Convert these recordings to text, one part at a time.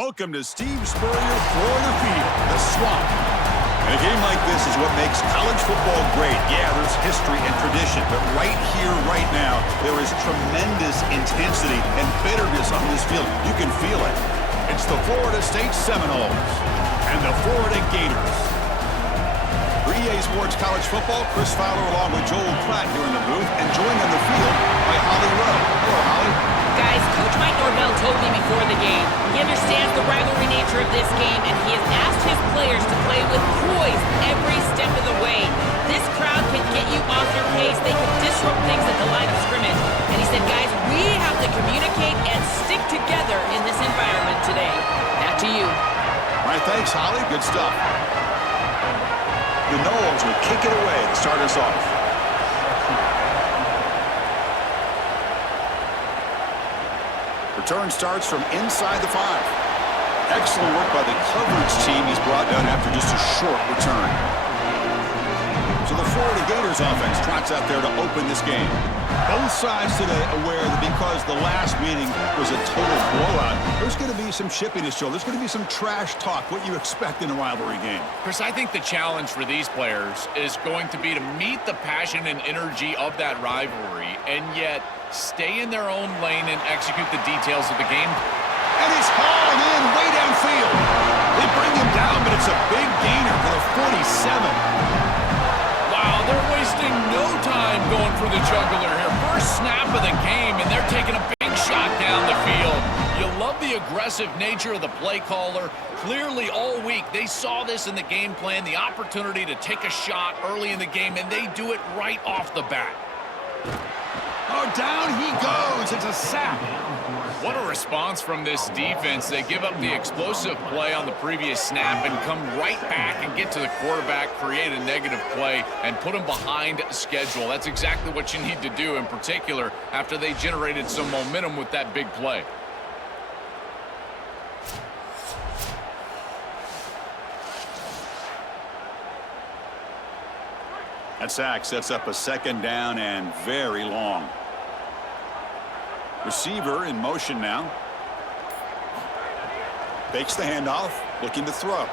Welcome to Steve Spurrier, Florida Field, the Swamp. And a game like this is what makes college football great. Yeah, there's history and tradition, but right here, right now, there is tremendous intensity and bitterness on this field. You can feel it. It's the Florida State Seminoles and the Florida Gators. For EA Sports College Football, Chris Fowler along with Joel Pratt here in the booth, and joined on the field by Holly Rowe. Hello, Holly. Guys, Coach Mike Norvell told me before the game, he understands the rivalry nature of this game, and he has asked his players to play with poise every step of the way. This crowd can get you off your pace. They can disrupt things at the line of scrimmage. And he said, guys, we have to communicate and stick together in this environment today. Back to you. All right, thanks, Holly. Good stuff. The Noles will kick it away to start us off. Return starts from inside the 5. Excellent work by the coverage team he's brought down after just a short return. So the Florida Gators offense trots out there to open this game. Both sides today aware that because the last meeting was a total blowout, there's going to be some chippiness, Joe. There's going to be some trash talk, what you expect in a rivalry game. Chris, I think the challenge for these players is going to be to meet the passion and energy of that rivalry and yet stay in their own lane and execute the details of the game. And he's hauled in way downfield. They bring him down, but it's a big gainer for the 47. Wow, they're wasting no time going for the jugular here. First snap of the game, and they're taking a big shot down the field. You love the aggressive nature of the play caller. Clearly all week they saw this in the game plan, the opportunity to take a shot early in the game, and they do it right off the bat. Oh, down he goes. It's a sack. What a response from this defense. They give up the explosive play on the previous snap and come right back and get to the quarterback, create a negative play, and put him behind schedule. That's exactly what you need to do, in particular, after they generated some momentum with that big play. That sack sets up a second down and very long. Receiver in motion now. Fakes the handoff, looking to throw.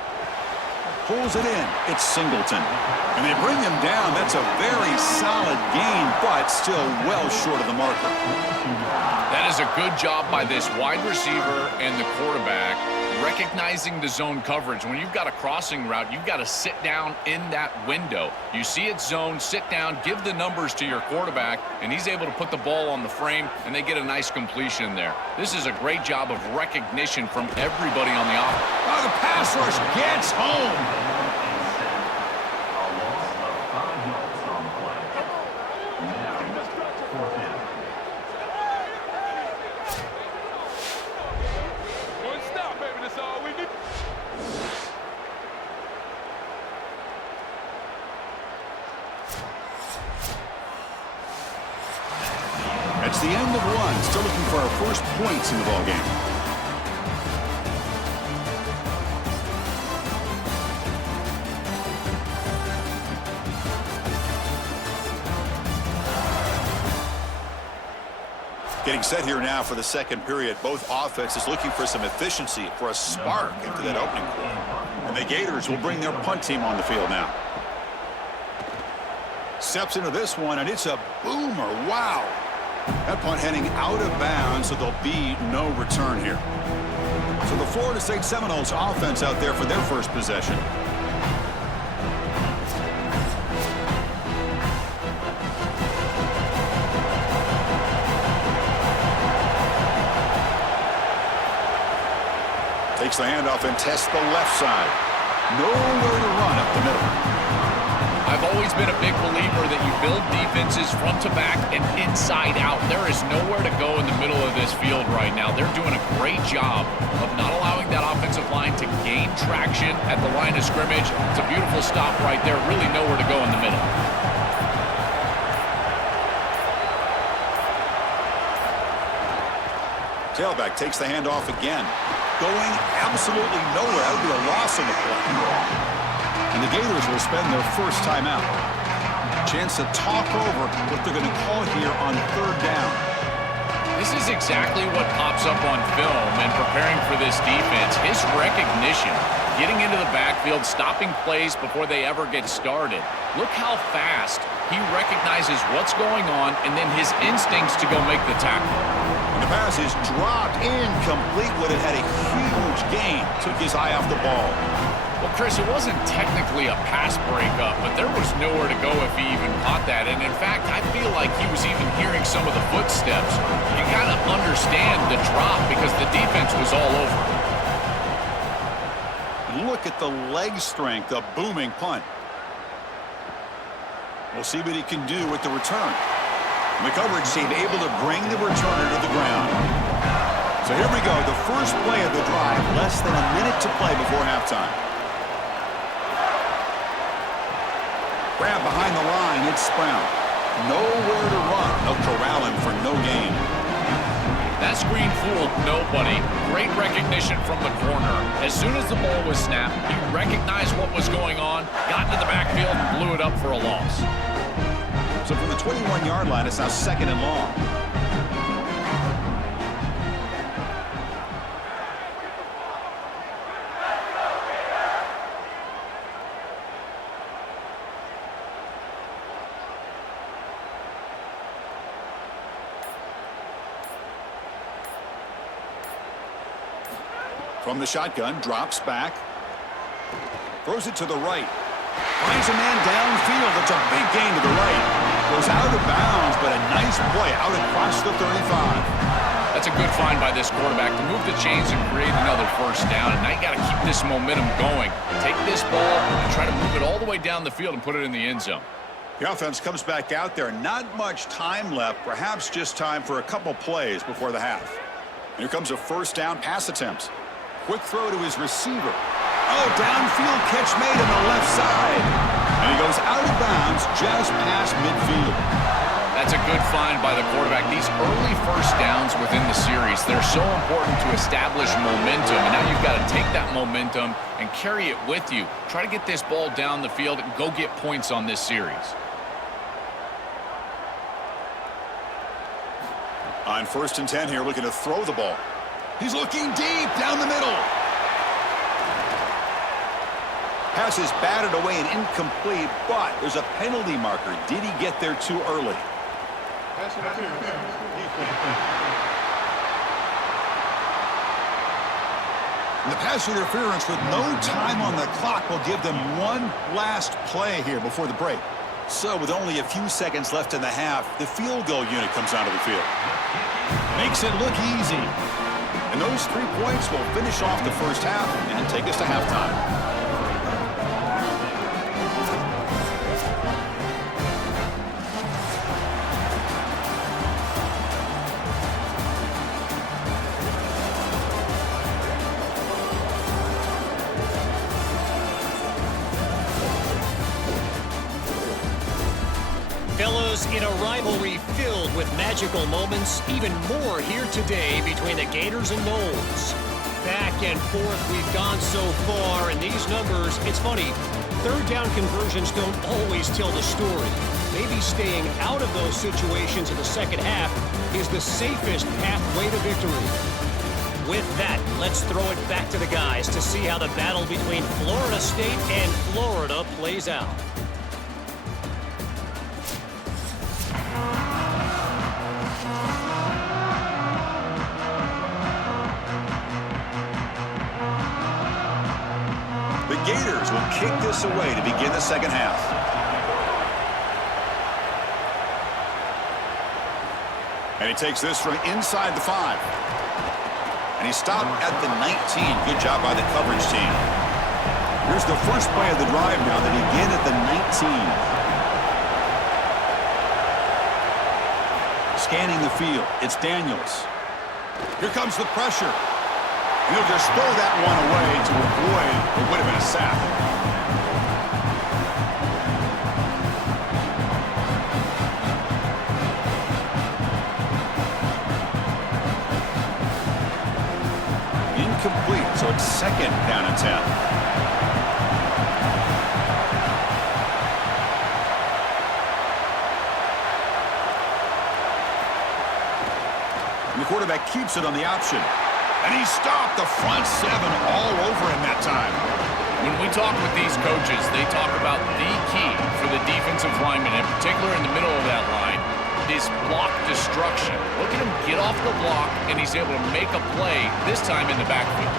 Pulls it in. It's Singleton. And they bring him down. That's a very solid gain, but still well short of the marker. That is a good job by this wide receiver and the quarterback recognizing the zone coverage. When you've got a crossing route, you've got to sit down in that window. You see it zone, sit down, give the numbers to your quarterback, and he's able to put the ball on the frame, and they get a nice completion there. This is a great job of recognition from everybody on the offense. Oh, the pass rush gets home. It's the end of one. Still looking for our first points in the ball game. Getting set here now for the second period. Both offenses looking for some efficiency, for a spark into that opening quarter. And the Gators will bring their punt team on the field now. Steps into this one, and it's a boomer. Wow. That punt heading out of bounds, so there'll be no return here. So the Florida State Seminoles offense out there for their first possession. Takes the handoff and tests the left side. Nowhere to run up the middle. I've always been a big believer that you build defenses front to back and inside out. There is nowhere to go in the middle of this field right now. They're doing a great job of not allowing that offensive line to gain traction at the line of scrimmage. It's a beautiful stop right there. Really nowhere to go in the middle. Tailback takes the handoff again. Going absolutely nowhere. That would be a loss on the play. And the Gators will spend their first timeout. Chance to talk over what they're going to call here on third down. This is exactly what pops up on film and preparing for this defense. His recognition, getting into the backfield, stopping plays before they ever get started. Look how fast he recognizes what's going on and then his instincts to go make the tackle. And the pass is dropped incomplete. Would have had a huge gain. Took his eye off the ball. Well, Chris, it wasn't technically a pass breakup, but there was nowhere to go if he even caught that. And in fact, I feel like he was even hearing some of the footsteps. You kind of understand the drop because the defense was all over. Look at the leg strength, a booming punt. We'll see what he can do with the return. The coverage team able to bring the returner to the ground. So here we go, the first play of the drive, less than a minute to play before halftime. Grab behind the line, it's Brown. Nowhere to run. They'll corral him for no gain. That screen fooled nobody. Great recognition from the corner. As soon as the ball was snapped, he recognized what was going on, got into the backfield, and blew it up for a loss. So from the 21-yard line, it's now 2nd and long. From the shotgun, drops back. Throws it to the right. Finds a man downfield. It's a big gain to the right. Goes out of bounds, but a nice play out across the 35. That's a good find by this quarterback to move the chains and create another first down. And now you got to keep this momentum going. Take this ball and try to move it all the way down the field and put it in the end zone. The offense comes back out there. Not much time left. Perhaps just time for a couple plays before the half. Here comes a first down pass attempt. Quick throw to his receiver. Oh, downfield catch made on the left side. And he goes out of bounds just past midfield. That's a good find by the quarterback. These early first downs within the series, they're so important to establish momentum. And now you've got to take that momentum and carry it with you. Try to get this ball down the field and go get points on this series. On 1st and 10 here, looking to throw the ball. He's looking deep down the middle. Pass is batted away and incomplete, but there's a penalty marker. Did he get there too early? And the pass interference with no time on the clock will give them one last play here before the break. So with only a few seconds left in the half, the field goal unit comes onto the field. Makes it look easy. And those 3 points will finish off the first half and take us to halftime. Fellas, in a rivalry filled with magical moments, even more here today between the Gators and Noles. Back and forth we've gone so far, and these numbers, it's funny, third down conversions don't always tell the story. Maybe staying out of those situations in the second half is the safest pathway to victory. With that, let's throw it back to the guys to see how the battle between Florida State and Florida plays out. The Gators will kick this away to begin the second half. And he takes this from inside the 5. And he stopped at the 19. Good job by the coverage team. Here's the first play of the drive now. They begin at the 19. Scanning the field. It's Daniels. Here comes the pressure. And he'll just throw that one away to avoid what would have been a sack. Incomplete, so it's 2nd down and 10. And the quarterback keeps it on the option. And he stopped the front seven all over him that time. When we talk with these coaches, they talk about the key for the defensive lineman, in particular in the middle of that line, is block destruction. Look at him get off the block, and he's able to make a play, this time in the backfield.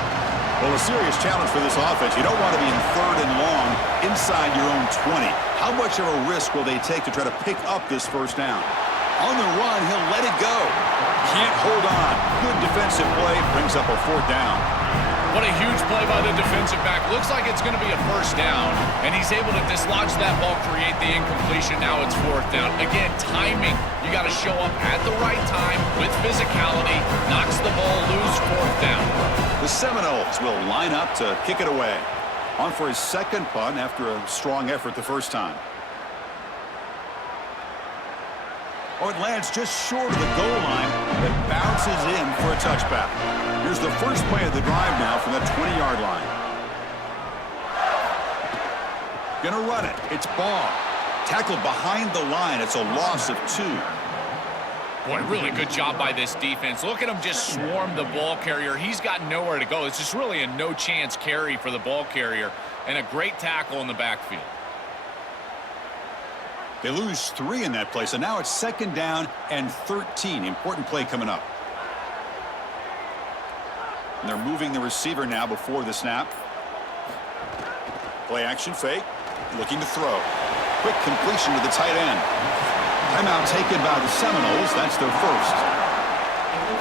Well, a serious challenge for this offense. You don't want to be in 3rd and long inside your own 20. How much of a risk will they take to try to pick up this first down? On the run, he'll let it go. Can't hold on. Good defensive play. Brings up a 4th down. What a huge play by the defensive back. Looks like it's going to be a first down, and he's able to dislodge that ball, create the incompletion. Now it's 4th down. Again, timing. You got to show up at the right time with physicality. Knocks the ball loose, 4th down. The Seminoles will line up to kick it away. On for his second punt after a strong effort the first time. Oh, it lands just short of the goal line. It bounces in for a touchback. Here's the first play of the drive now from the 20-yard line. Gonna run it. It's Ball. Tackled behind the line. It's a loss of 2. Boy, really good job by this defense. Look at him just swarm the ball carrier. He's got nowhere to go. It's just really a no-chance carry for the ball carrier, and a great tackle in the backfield. They lose 3 in that play, so now it's 2nd down and 13. Important play coming up. And they're moving the receiver now before the snap. Play action fake. Looking to throw. Quick completion to the tight end. Timeout taken by the Seminoles. That's their first.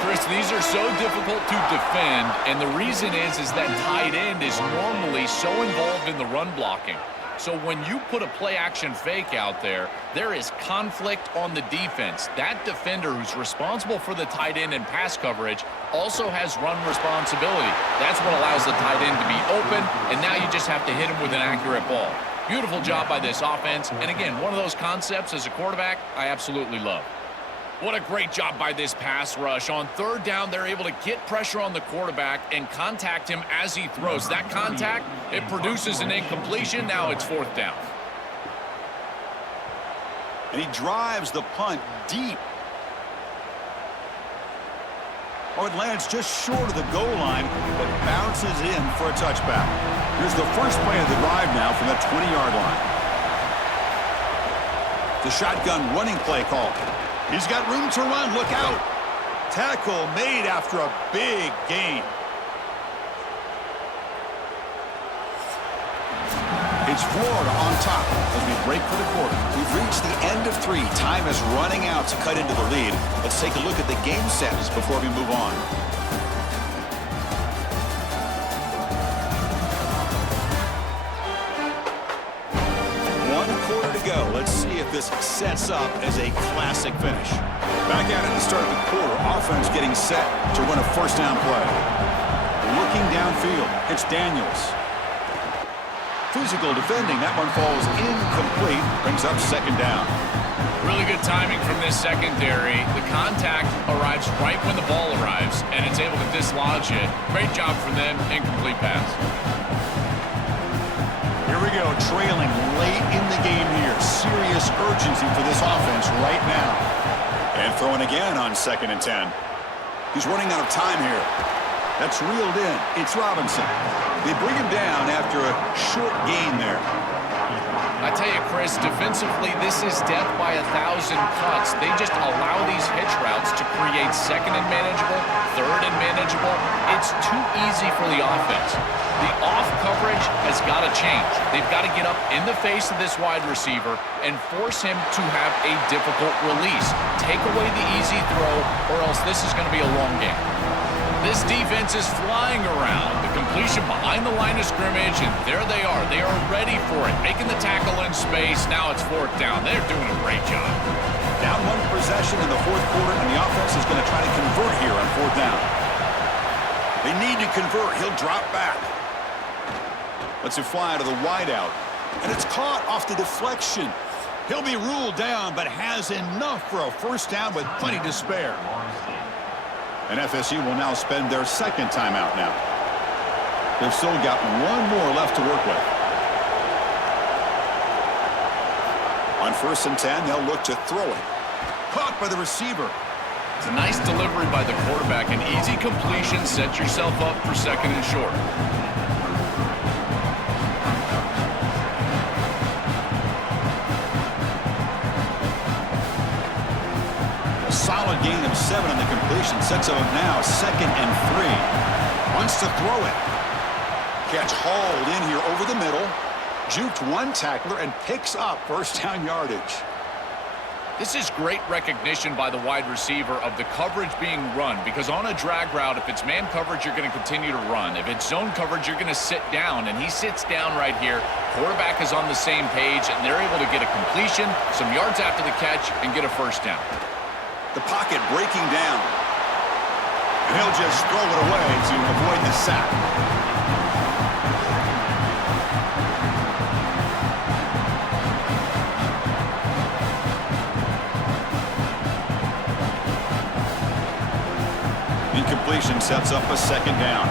Chris, these are so difficult to defend, and the reason is that tight end is normally so involved in the run blocking. So when you put a play-action fake out there, there is conflict on the defense. That defender who's responsible for the tight end and pass coverage also has run responsibility. That's what allows the tight end to be open, and now you just have to hit him with an accurate ball. Beautiful job by this offense, and again, one of those concepts as a quarterback I absolutely love. What a great job by this pass rush. On 3rd down, they're able to get pressure on the quarterback and contact him as he throws. That contact, it produces an incompletion. Now it's 4th down. And he drives the punt deep. Oh, it lands just short of the goal line, but bounces in for a touchback. Here's the first play of the drive now from the 20-yard line. The shotgun running play call. He's got room to run. Look out. Tackle made after a big gain. It's Florida on top as we break for the quarter. We've reached the end of 3. Time is running out to cut into the lead. Let's take a look at the game stats before we move on. Let's see if this sets up as a classic finish. Back at it to start the quarter. Offense getting set to run a first down play. Looking downfield. It's Daniels. Physical defending. That one falls incomplete. Brings up 2nd down. Really good timing from this secondary. The contact arrives right when the ball arrives, and it's able to dislodge it. Great job from them. Incomplete pass. Here we go, trailing late in the game here. Serious urgency for this offense right now. And throwing again on 2nd and 10. He's running out of time here. That's reeled in. It's Robinson. They bring him down after a short gain there. I tell you, Chris, defensively, this is death by 1,000 cuts. They just allow these hitch routes to create 2nd and manageable, 3rd and manageable. It's too easy for the offense. The off coverage has got to change. They've got to get up in the face of this wide receiver and force him to have a difficult release. Take away the easy throw, or else this is going to be a long game. This defense is flying around. The completion behind the line of scrimmage, and there they are. They are ready for it, making the tackle in space. Now it's 4th down. They're doing a great job. Down 1 possession in the 4th quarter, and the offense is going to try to convert here on 4th down. They need to convert. He'll drop back. Lets it fly to the wideout. And it's caught off the deflection. He'll be ruled down, but has enough for a first down with plenty to spare. And FSU will now spend their 2nd timeout now. They've still got 1 more left to work with. On 1st and 10, they'll look to throw it. Caught by the receiver. It's a nice delivery by the quarterback. An easy completion. Set yourself up for second and short. A solid gain of 7 on the completion. Sets up now 2nd and 3. Wants to throw it. Catch hauled in here over the middle. Juked one tackler and picks up first down yardage. This is great recognition by the wide receiver of the coverage being run, because on a drag route, if it's man coverage, you're going to continue to run. If it's zone coverage, you're going to sit down, and he sits down right here. Quarterback is on the same page, and they're able to get a completion, some yards after the catch, and get a first down. The pocket breaking down. And he'll just throw it away to avoid the sack. Incompletion sets up a 2nd down.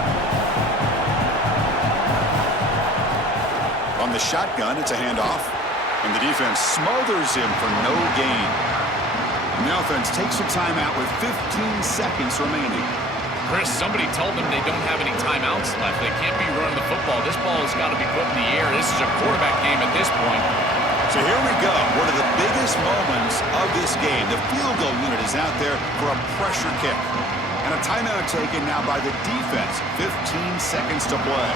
On the shotgun, it's a handoff. And the defense smothers him for no gain. And the offense takes a timeout with 15 seconds remaining. Chris, somebody told them they don't have any timeouts left. They can't be running the football. This ball has got to be put in the air. This is a quarterback game at this point. So here we go. One of the biggest moments of this game. The field goal unit is out there for a pressure kick. And a timeout taken now by the defense. 15 seconds to play.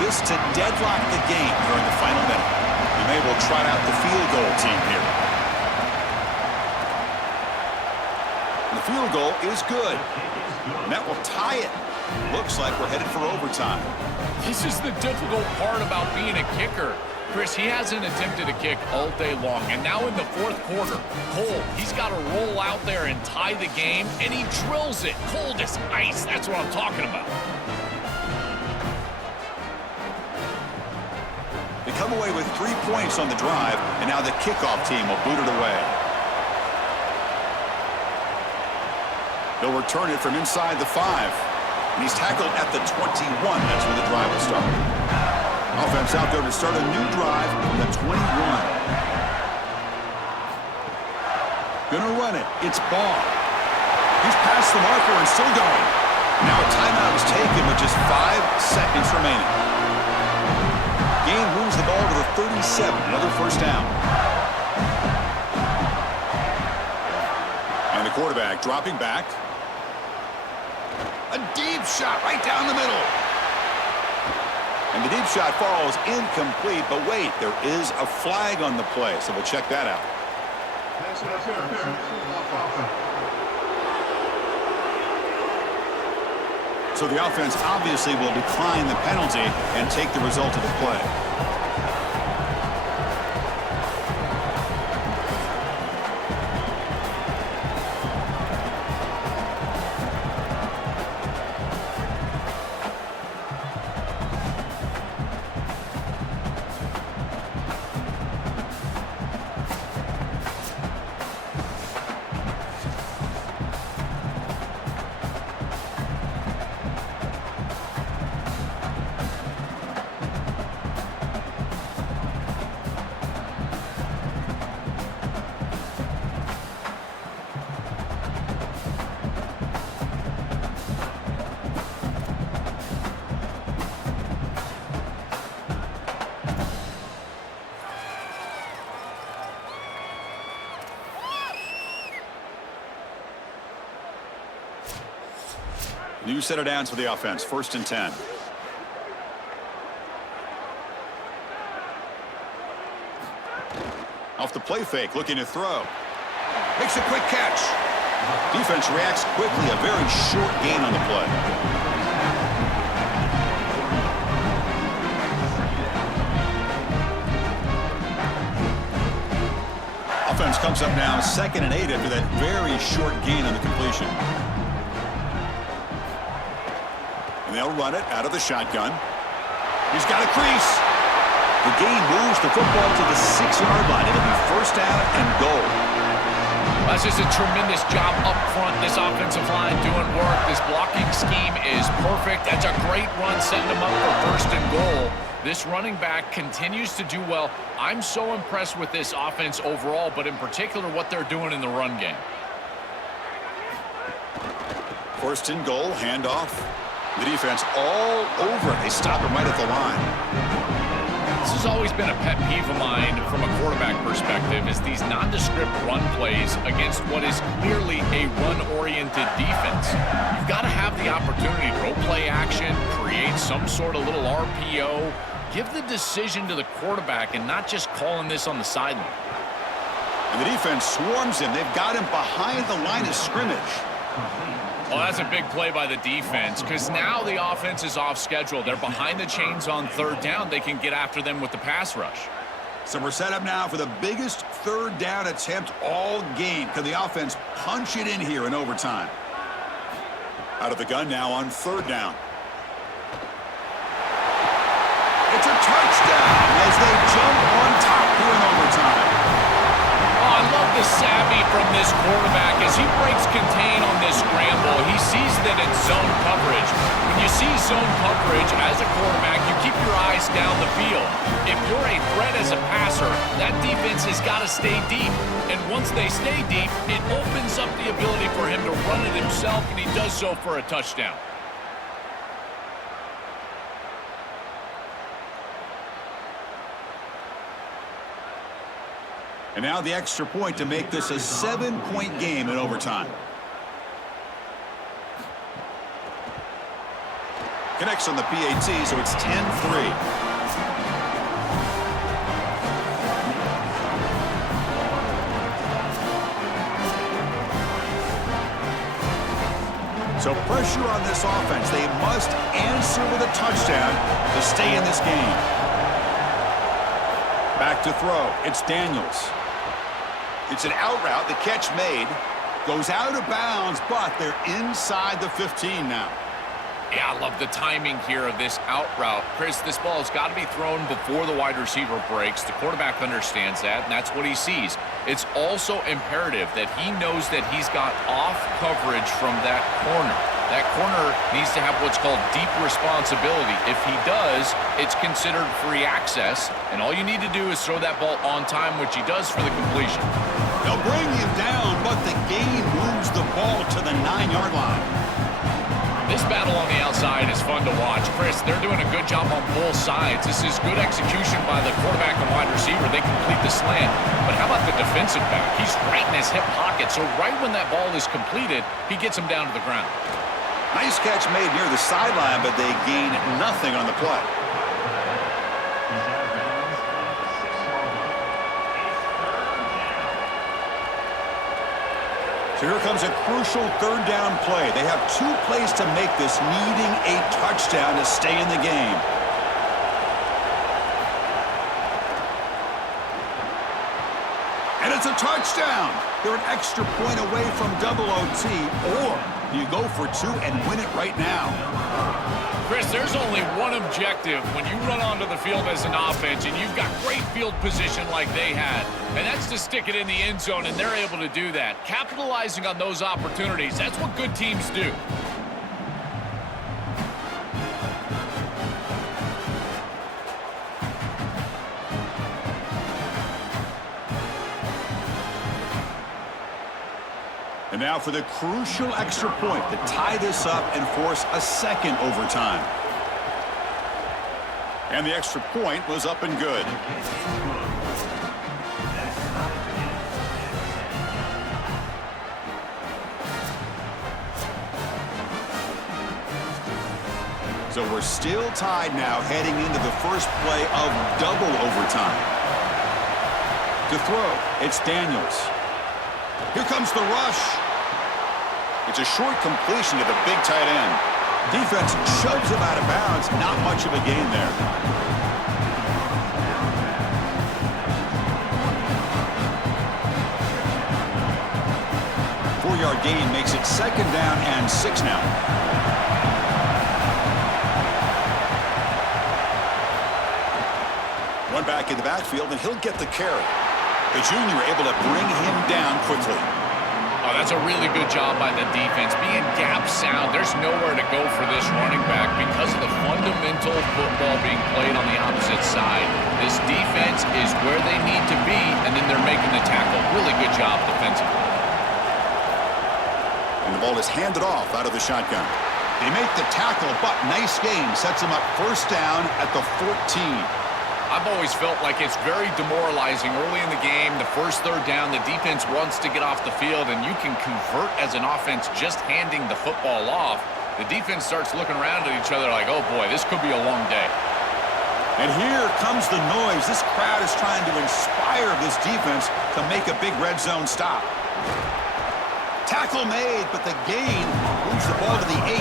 This to deadlock the game during the final minute. You may well trot out the field goal team here. And the field goal is good. And that will tie it. Looks like we're headed for overtime. This is the difficult part about being a kicker. Chris, he hasn't attempted a kick all day long, and now in the 4th quarter, Cole, he's got to roll out there and tie the game, and he drills it cold as ice. That's what I'm talking about. They come away with 3 points on the drive, and now the kickoff team will boot it away. They'll return it from inside the 5, and he's tackled at the 21. That's where the drive will start. Offense out there to start a new drive from the 21. Gonna run it. It's Ball. He's past the marker and still going. Now a timeout is taken with just 5 seconds remaining. Game moves the ball to the 37. Another first down. And the quarterback dropping back. A deep shot right down the middle. And the deep shot falls incomplete, but wait, there is a flag on the play, so we'll check that out. So the offense obviously will decline the penalty and take the result of the play. New set of downs for the offense. 1st and 10. Off the play fake, looking to throw. Makes a quick catch. Defense reacts quickly. A very short gain on the play. Offense comes up now 2nd and 8 after that very short gain on the completion. And they'll run it out of the shotgun. He's got a crease. The gain moves the football to the 6-yard line. It'll be first down and goal. That's just a tremendous job up front. This offensive line doing work. This blocking scheme is perfect. That's a great run, setting them up for first and goal. This running back continues to do well. I'm so impressed with this offense overall, but in particular what they're doing in the run game. First and goal, handoff. The defense all over it. They stop him right at the line. This has always been a pet peeve of mine from a quarterback perspective, is these nondescript run plays against what is clearly a run-oriented defense. You've got to have the opportunity to throw play action, create some sort of little RPO, give the decision to the quarterback and not just calling this on the sideline. And the defense swarms him. They've got him behind the line of scrimmage. Well, that's a big play by the defense because now the offense is off schedule. They're behind the chains on third down. They can get after them with the pass rush. So we're set up now for the biggest third down attempt all game. Can the offense punch it in here in overtime? Out of the gun now on third down. It's a touchdown as they jump on top here in overtime. I love the savvy from this quarterback as he breaks contain on this scramble. He sees that it's zone coverage. When you see zone coverage as a quarterback, you keep your eyes down the field. If you're a threat as a passer, that defense has got to stay deep. And once they stay deep, it opens up the ability for him to run it himself, and he does so for a touchdown. And now the extra point to make this a 7-point game in overtime. Connects on the PAT, so it's 10-3. So pressure on this offense. They must answer with a touchdown to stay in this game. Back to throw. It's Daniels. It's an out route. The catch made. Goes out of bounds, but they're inside the 15 now. Yeah, I love the timing here of this out route. Chris, this ball has got to be thrown before the wide receiver breaks. The quarterback understands that, and that's what he sees. It's also imperative that he knows that he's got off coverage from that corner. That corner needs to have what's called deep responsibility. If he does, it's considered free access, and all you need to do is throw that ball on time, which he does for the completion. They'll bring him down, but the gain moves the ball to the 9-yard line. This battle on the outside is fun to watch. Chris, they're doing a good job on both sides. This is good execution by the quarterback and wide receiver. They complete the slant. But how about the defensive back? He's right in his hip pocket, so right when that ball is completed, he gets him down to the ground. Nice catch made near the sideline, but they gain nothing on the play. So here comes a crucial third down play. They have 2 plays to make this, needing a touchdown to stay in the game. And it's a touchdown. They're an extra point away from double OT, or you go for 2 and win it right now. Chris, there's only one objective when you run onto the field as an offense and you've got great field position like they had, and that's to stick it in the end zone, and they're able to do that. Capitalizing on those opportunities, that's what good teams do. And now for the crucial extra point to tie this up and force a second overtime. And the extra point was up and good. So we're still tied now heading into the first play of double overtime. To throw, it's Daniels. Here comes the rush. It's a short completion to the big tight end. Defense shoves him out of bounds. Not much of a gain there. Four-yard gain makes it second down and 6 now. One back in the backfield, and he'll get the carry. The junior able to bring him down quickly. Oh, that's a really good job by the defense. Being gap sound, there's nowhere to go for this running back because of the fundamental football being played on the opposite side. This defense is where they need to be, and then they're making the tackle. Really good job defensively. And the ball is handed off out of the shotgun. They make the tackle, but nice game. Sets them up first down at the 14. I've always felt like it's very demoralizing early in the game. The first third down, the defense wants to get off the field, and you can convert as an offense just handing the football off. The defense starts looking around at each other like, oh boy, this could be a long day. And here comes the noise. This crowd is trying to inspire this defense to make a big red zone stop. Tackle made, but the gain moves the ball to the 8.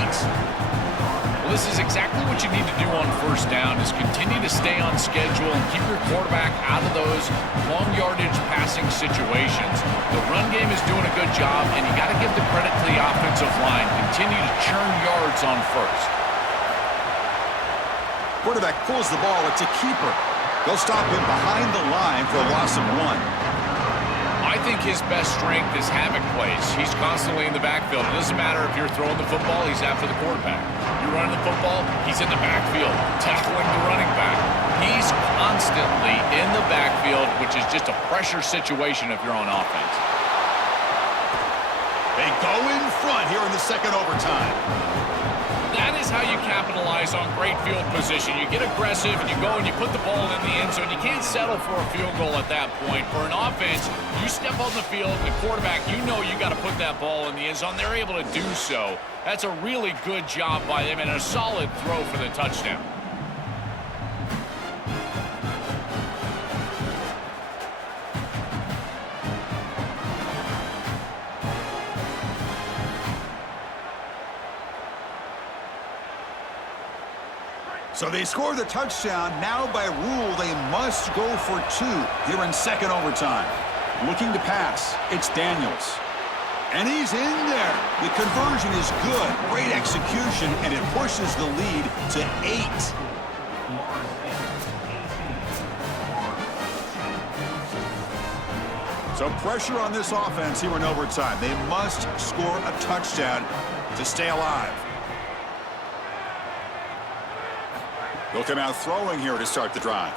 Well, this is exactly what you need to do on first down, is continue to stay on schedule and keep your quarterback out of those long yardage passing situations. The run game is doing a good job, and you got to give the credit to the offensive line. Continue to churn yards on first. Quarterback pulls the ball. It's a keeper. They'll stop him behind the line for a loss of 1. I think his best strength is havoc plays. He's constantly in the backfield. It doesn't matter if you're throwing the football, he's after the quarterback. You're running the football, he's in the backfield, tackling the running back. He's constantly in the backfield, which is just a pressure situation if you're on offense. They go in front here in the second overtime. That is how you capitalize on great field position. You get aggressive and you go and you put the ball in the end zone. You can't settle for a field goal at that point. For an offense, you step on the field, the quarterback, you know you got to put that ball in the end zone. They're able to do so. That's a really good job by them and a solid throw for the touchdown. So they score the touchdown. Now by rule, they must go for 2 here in second overtime. Looking to pass, it's Daniels. And he's in there. The conversion is good. Great execution, and it pushes the lead to 8. So pressure on this offense here in overtime. They must score a touchdown to stay alive. They'll come out throwing here to start the drive.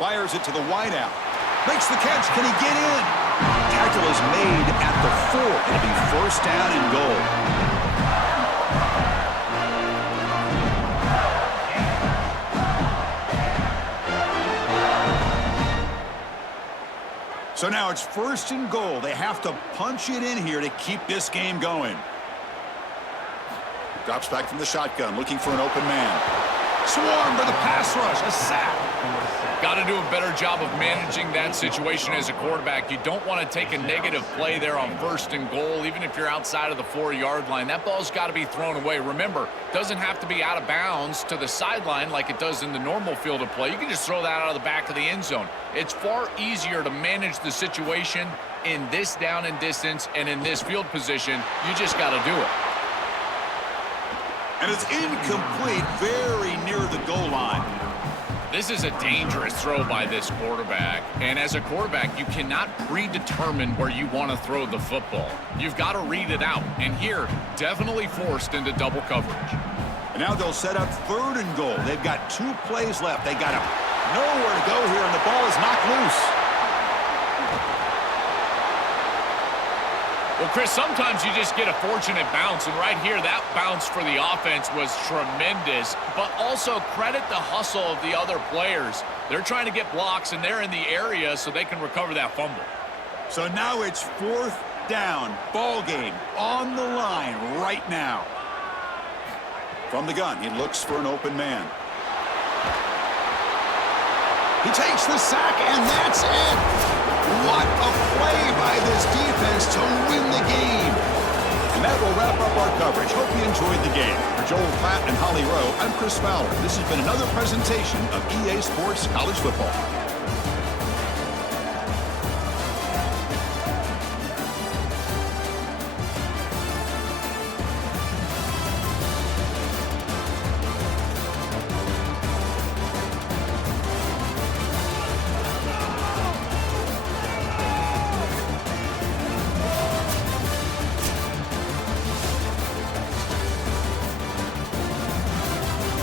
Fires it to the wideout. Makes the catch. Can he get in? Tackle is made at the 4. It'll be first down and goal. So now it's first and goal. They have to punch it in here to keep this game going. Drops back from the shotgun, looking for an open man. Swarm for the pass rush, a sack. Got to do a better job of managing that situation as a quarterback. You don't want to take a negative play there on first and goal, even if you're outside of the 4-yard line. That ball's got to be thrown away. Remember, it doesn't have to be out of bounds to the sideline like it does in the normal field of play. You can just throw that out of the back of the end zone. It's far easier to manage the situation in this down and distance and in this field position. You just got to do it. And it's incomplete, very near the goal line. This is a dangerous throw by this quarterback. And as a quarterback, you cannot predetermine where you want to throw the football. You've got to read it out. And here, definitely forced into double coverage. And now they'll set up third and goal. They've got 2 plays left. They got nowhere to go here, and the ball is knocked loose. Well, Chris, sometimes you just get a fortunate bounce, and right here, that bounce for the offense was tremendous, but also credit the hustle of the other players. They're trying to get blocks, and they're in the area so they can recover that fumble. So now it's fourth down, ball game on the line right now. From the gun, he looks for an open man. He takes the sack, and that's it. What a play by this defense to win the game. And that will wrap up our coverage. Hope you enjoyed the game. For Joel Platt and Holly Rowe, I'm Chris Fowler. This has been another presentation of EA Sports College Football.